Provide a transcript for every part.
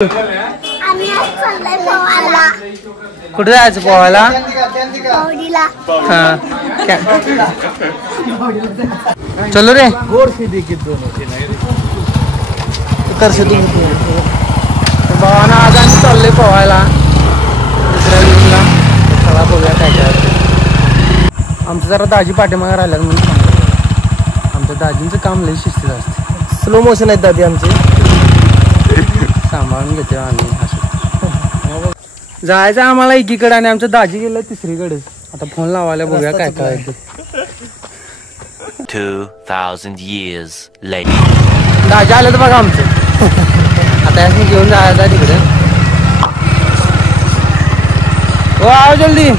कुठे जायचं पोहायला? चलो रे भावाना आज आम्ही चाललोय पोहायला दुसऱ्या दिवशीला. चला बघूया काय काय. आमचं जरा दाजी पाठीमागे राहिल्यात म्हणून आमच्या दाजींचं काम लई शिस्तीत असते. स्लो मोशन आहेत दादी आमचे, सांभाळून घेते आम्ही. असं जायचं आम्हाला एकीकडे आणि आमचं दाजी गेलं तिसरीकडे. आता फोन लावायला बघूया काय काय. 2000 years later. दाजी आलं तर बघा आमचं. आता याच घेऊन जायचं आहे तिकडे. हो आओ जल्दी.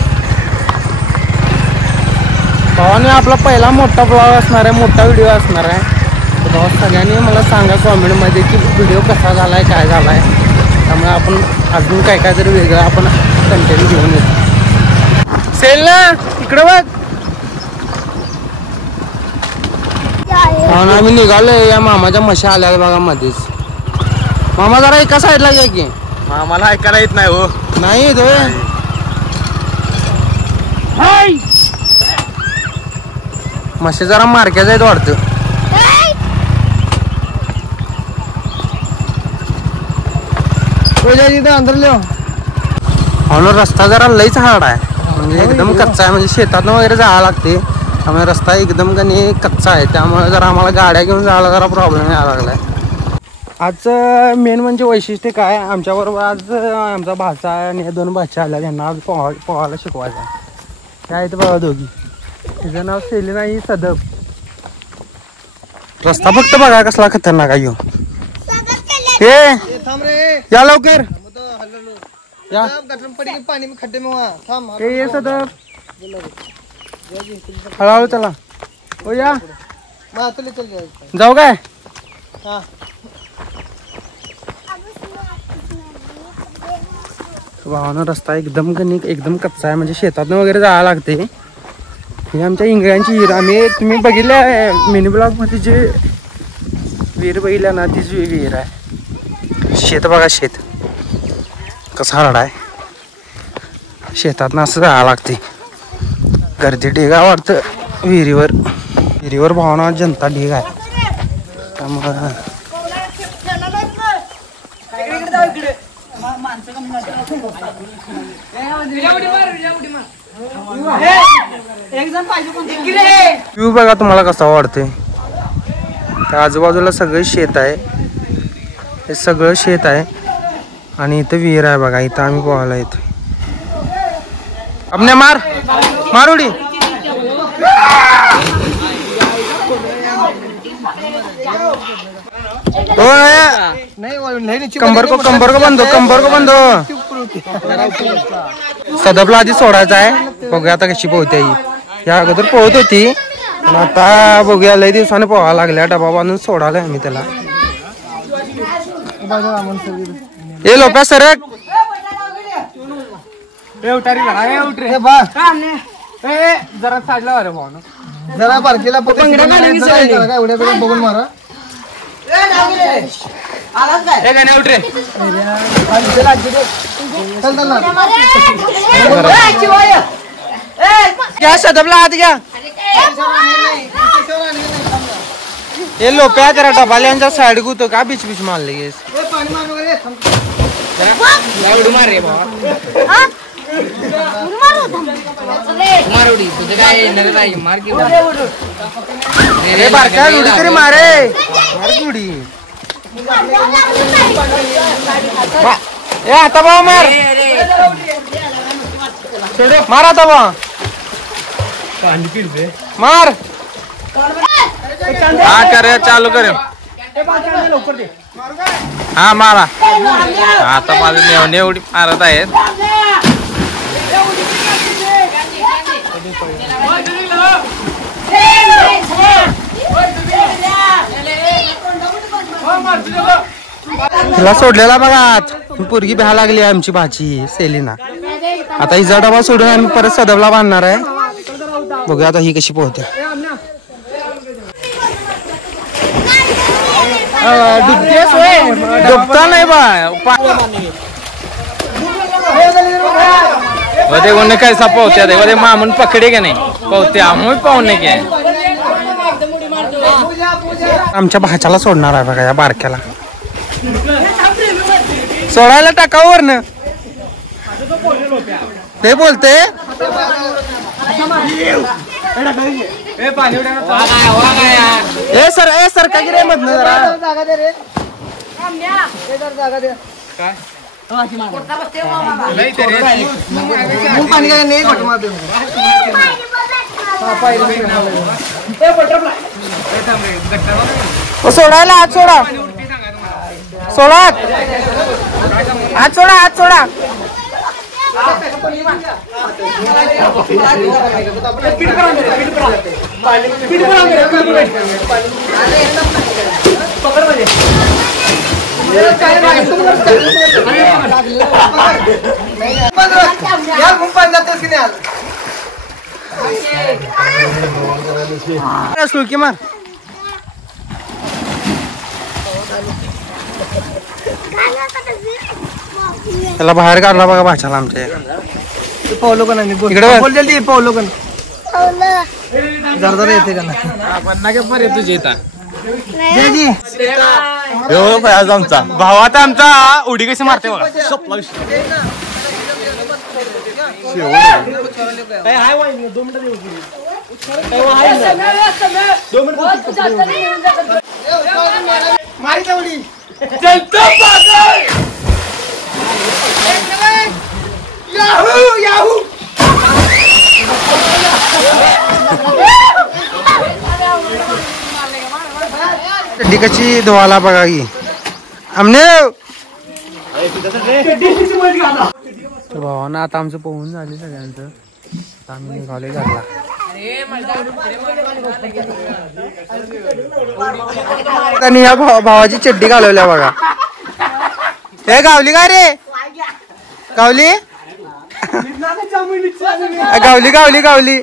भावाने आपला पहिला मोठा ब्लॉग असणार आहे, मोठा व्हिडिओ असणार आहे. तर सगळ्यांनी मला सांगा कॉमेंटमध्ये की व्हिडिओ कसा झाला आहे, काय झाला आहे. त्यामुळे आपण अजून काय काय तरी वेगळं आपण कंटेंट घेऊन येतो. सेल ना इकडं बघ. म्हणून आम्ही निघालोय. या मामाच्या म्हशी आल्या बघा मध्येच. मामा जरा एका साईडला घ्या की. मामाला ऐकायला येत नाही हो. नाही येतो म्हशी जरा मारक्याच आहेत वाटतं. अंदर लिहो. म्हणून रस्ता जरा लईच हार्ड आहे, म्हणजे एकदम कच्चा आहे. म्हणजे शेतातनं वगैरे जायला लागते. त्यामुळे रस्ता एकदम कनी कच्चा आहे. त्यामुळे जरा आम्हाला गाड्या घेऊन जायला जरा प्रॉब्लेम यायला लागलाय. आजचं मेन म्हणजे वैशिष्ट्य काय, आमच्याबरोबर आज आमचा भाचा आणि हे दोन भाच्या आल्या. त्यांना आज पोहायला शिकवायचा. काय ते बघा दोघी. तिचं नाव सेलिना, ही सदब. रस्ता फक्त बघा कसला खतरनाक आहे. हे या लवकर या. पाणी में खड्डे में वहाँ थांब. ये सदब हळूहळू चला. हो या जाऊ काय. भावानं रस्ता एकदम एकदम कच्चा आहे, म्हणजे शेतातनं वगैरे जायला लागते. ही आमच्या इंगळ्यांची विहीर. आम्ही तुम्ही बघितल्या मिनी ब्लॉग मध्ये जे विहीर बघितल्या ना, तीच विहीर आहे. शेत बघा, शेत कसं हरड आहे. शेतातनं असं जायला लागते. गर्दी ढेगा वाटतं विहिरीवर. विहिरीवर भावना जनता ढेग आहे. त्यामुळं व्ह्यू बघा तुम्हाला कसा वाटते. त्या आजूबाजूला सगळं शेत आहे. हे सगळं शेत आहे आणि इथं विहीर आहे बघा. इथं आम्ही पोहायला येतो. अपने मार मार उडी. कंबर को बंदो, कंबर को बंदो. सदबला आधी सोडायचं आहे. बघूया आता कशी पोहते. या अगोदर पोहत होती पण आता बघूया लई दिवसाने पोहायला लागल्या. डबा बांधून सोडायला आम्ही त्याला. हे लोप्या सरक. जरा साडला अरे भाऊ जरा बारकीला बघून मारा. घ्या सदबला आत घ्या. हे लोप्या जरा डबाल्यांच्या साईड गुतो का बीच बीच मारले गेस. मार रे बाबा. उडी तरी मारे. उडी आता भाऊ मार. मार आता भाऊ मार. हा करे चालू करे. हा मारा. आता माझं नेवणे उडी मारत आहेत. तिला सोडलेला बघा आत. पोरगी भ्या लागली आमची भाची सेलिना. आता हिचा डबा सोडून आम्ही परत सदबला बांधणार आहे. बघूया आता ही कशी पोहते. डुबता नहीं बा वो देखो उन्हें कैसा पहुंचा देखो दे मामून पकड़े का नहीं पहुंचे हम पाहुणे के आमच्या भाच्याला सोडणार आहे बघा या बारक्याला सोडायला टाकावर ना ते बोलते सर का गिरे मत जागा दे रे जागा दे पाणी काय नाही घट मारते सोडायला हात सोडा सोडा हात सोडा हात सोडा यार घूम पाणी जातेस की नाही आलं सुळकी मार त्याला बाहेर काढला बघा भाच्याला आमच्या पावलो का नाही इकडे बोल जल्दी पावलो का जरा येते का नाही तुझे येतात जी आज आमचा भावाचा आमचा उडी कशी मारते बघा चड्डी कशी धुवाला बघा की आमने भावानं आता आमचं पोहून झाले सगळ्यांचं आता आम्ही निघाले घरला आणि या भावाची चड्डी घालवल्या बघा हे गावली का रे गावली गावली गावली गावली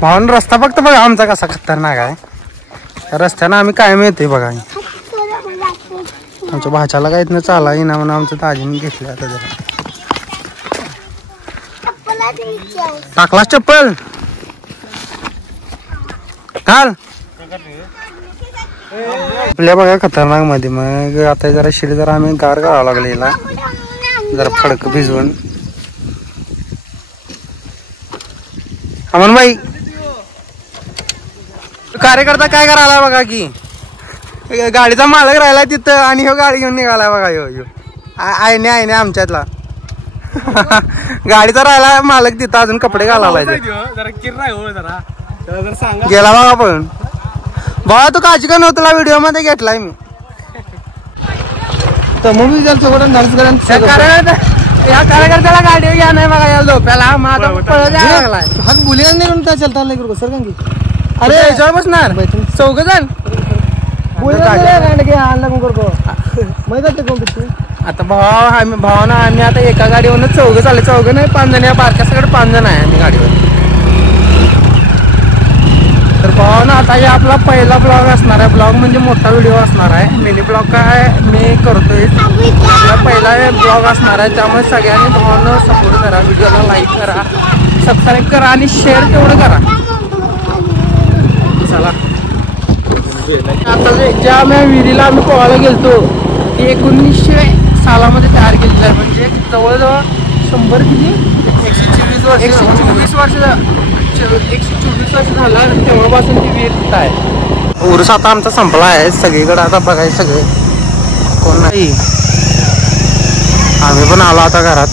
भावानं रस्ता फक्त बघा आमचा कसा खतरनाक आहे त्या रस्त्यानं आम्ही कायम येते बघा आमच्या भाच्याला काय इथनं चाला येईना म्हणून आमचं ताजीने घेतलं आता जरा टाकलास चप्पल घाल आपल्या बघा खतरनाक मध्ये मग आता जरा शिरी जरा आम्ही गार करावं लागले हिला जरा फडक भिजवून अमन भाई कार्यकर्ता काय करायला बघा की गाडीचा मालक राहिला तिथं आणि ह्यो गाडी घेऊन निघाला बघा ह्यो आयने आयने आमच्यातला गाडीचा राहिला मालक तिथं अजून कपडे घालायला गेला बघा पण बाबा तू काळजी का नव्हतं व्हिडिओ मध्ये घेतलाय मी या कार्यकर्त्याला गाडी घ्या नाही बघा या झोप्याला माझा हात बुलिया नाही त्या चलता नाही करू सर गंगी अरे याच्यावर बसणार चौघ जण आता भावानं आम्ही आता एका गाडीवर चौघ झाले चौघ नाही 5 जण या बारक्या सगळं 5 जण आहे आम्ही गाडीवर तर भावानं आता हे आपला पहिला ब्लॉग असणार आहे ब्लॉग म्हणजे मोठा व्हिडिओ असणार आहे मिनी ब्लॉग काय मी करतोय आपला पहिला ब्लॉग असणार आहे त्यामुळे सगळ्यांनी भावानं सपोर्ट करा व्हिडिओला लाईक करा सबस्क्राईब करा आणि शेअर तेवढं करा चला आता ज्या आम्ही विहिरीला आम्ही पोहायला गेलतो ती 1900 सालामध्ये तयार केलेली आहे म्हणजे जवळजवळ 100 किती 124 वर्ष 124 वर्ष झाला तेव्हापासून ती विहीर आहे उरूस आता आमचा संपला आहे सगळीकडे आता बघायचं सगळे कोण नाही आम्ही पण आलो आता घरात